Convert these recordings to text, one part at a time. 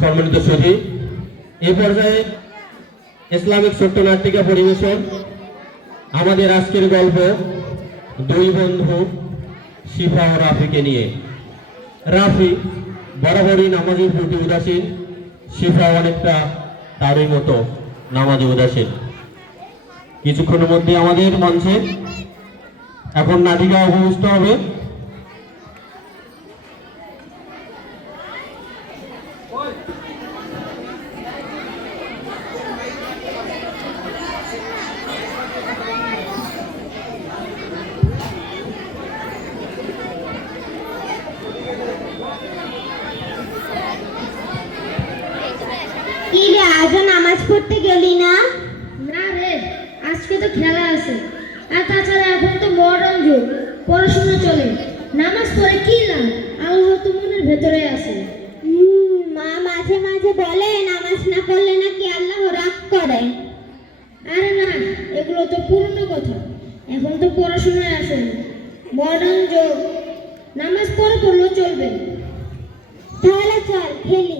সম্মানিত সজী এই পর্যায়ে ইসলামিক ছোট্ট নাট্যিকা পরিবেশন। আমাদের আজকের গল্প দুই বন্ধু শিফা ও রাফিকে নিয়ে। রাফি বরাবরই নামাজের প্রতি উদাসীন, শিফা অনেকটা তারই মতো নামাজে উদাসীন। কিছুক্ষণের মধ্যে আমাদের মঞ্চে এখন নাটিকা উপবিষ্ট হবে কি রে নামাজ পড়তে গেলি না? না রে আজকে তো খেলা আছে। আর তাছাড়া এখন তো মরণ যুগ পড়াশোনা চলে। নামাজ পড়ে কি লাভ? আল্লাহ তো মনের ভেতরে আছে। মা মাঝে মাঝে বলে নামাজ না পড়লে নাকি আল্লাহ রাগ করে। আরে না এগুলো তো পুরনো কথা। এখন তো পড়াশোনায় আছে মডার্ন যুগ নামাজ পড়ে পড়লেও চলবে। তাহলে চল খেলি।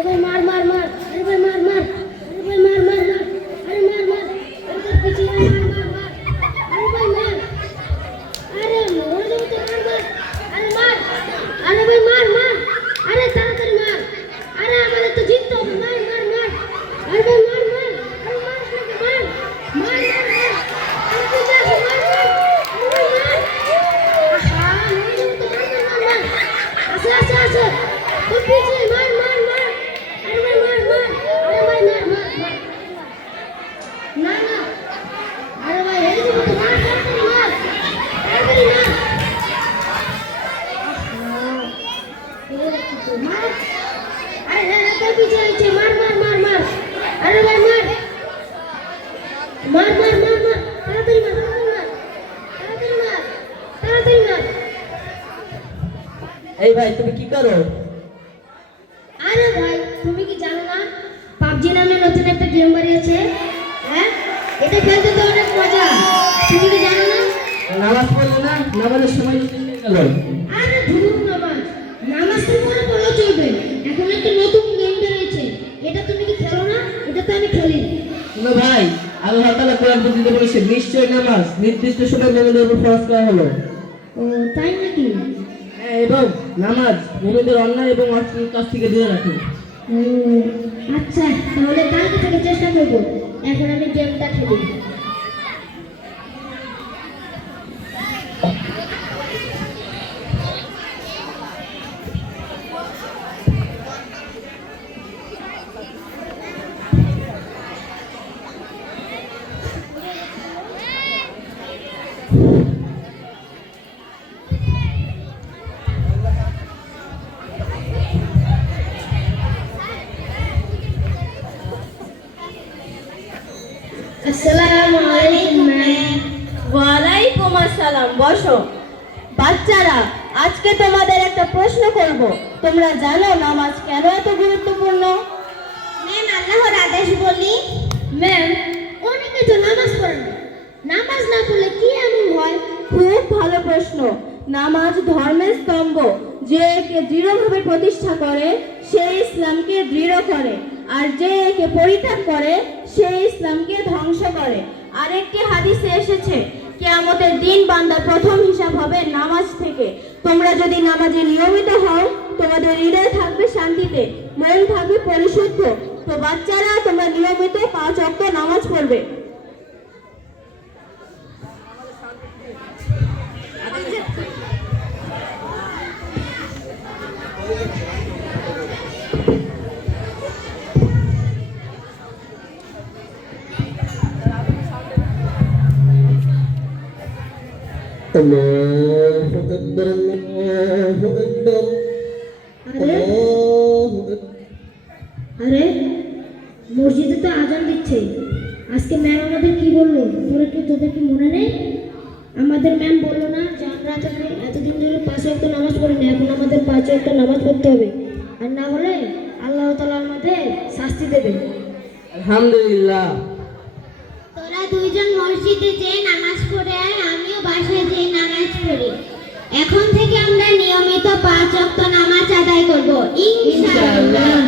আরে ভাই মার মার মার আরে ভাই মার মার আরে ভাই মার মার মার আরে মার মার আরে তোর পিছিয়ে মার মার মার আরে ভাই মার আরে মরে যাব তো মার মার আরে মার আরে ভাই মার মার আরে তাড়াতাড়ি মার আরে আমাদের তো জিততে হবে মার মার মার আরে ভাই মার মার আরে মার নাকি মার মার মার মার আরে তুই যা মার মার আরে ভাই মার আহা মরে যাব তো মার মার মার মার আসে আসে আসে তোর পিছিয়ে এই ভাই তুমি কি করো? আরে ভাই তুমি কি জানো না পাবজি নামে নতুন একটা গেম বেরিয়েছে হ্যাঁ? এটা খেলতে তো অনেক মজা। তুমি কি জানো না? নামাজ পড়লে না? নামাজের সময় গেল আরে ধুর নামাজ নামাজ তো পরে পড়লেও চলবে এখন একটা নতুন গেম বেরিয়েছে এটা তুমি কি খেলো না এটা তো আমি খেলি না ভাই আল্লাহ তাআলা কোরআন পর্যন্ত বলেছে নিশ্চয় নামাজ নির্দিষ্ট সময় মুমিনদের উপর ফরজ করা হলো। ও তাই নাকি? হ্যাঁ, এবং নামাজ মুমিনদের অন্যায় এবং অশ্লীল কাজ থেকে দূরে রাখে আচ্ছা তাহলে কালকে থেকে চেষ্টা করব। এখন আমি গেমটা খেলি। আসসালামু আলাইকুম ওয়ালাইকুম আসসালাম বসো। বাচ্চারা আজকে তোমাদের একটা প্রশ্ন করব। তোমরা জানো নামাজ কেন এত গুরুত্বপূর্ণ? ম্যাম আল্লাহর আদেশ বলি। ম্যাম অনেকে তো নামাজ পড়ে না। নামাজ না পড়লে কি এমন হয়? খুব ভালো প্রশ্ন। নামাজ ধর্মের স্তম্ভ। যে দৃঢ়ভাবে প্রতিষ্ঠা করে সে ইসলামকে দৃঢ় করে। আর যে একে পরিত্যাগ করে, সে ইসলামকে ধ্বংস করে। আরেকটি হাদিসে এসেছে, কেয়ামতের দিন বান্দা প্রথম হিসাব হবে নামাজ থেকে। তোমরা যদি নামাজে নিয়মিত হও, তোমাদের হৃদয় থাকবে শান্তিতে, মন থাকবে পরিশুদ্ধ। তো বাচ্চারা তোমরা নিয়মিত পাঁচ অক্ট নামাজ পড়বে। الله أكبر الله أكبر আরে الله أكبر আরে মসজিদে তো আজান দিচ্ছে আজকে ম্যাম আমাদের কি বললো তোরা কি তোদের কি মনে নেই আমাদের ম্যাম বললো না যে আমরা এতদিন এতদিন ধরে পাঁচ ওয়াক্ত নামাজ পড়ি না এখন আমাদের পাঁচ ওয়াক্ত নামাজ পড়তে হবে আর না হলে আল্লাহ তালা আমাদের শাস্তি দেবে আলহামদুলিল্লাহ তোরা দুইজন মসজিদে যে নামাজ পড়ে আর আমিও বাসায় যে নামাজ পড়ি। এখন থেকে আমরা নিয়মিত পাঁচ অক্ত নামাজ আদায় করব। ইনশাআল্লাহ।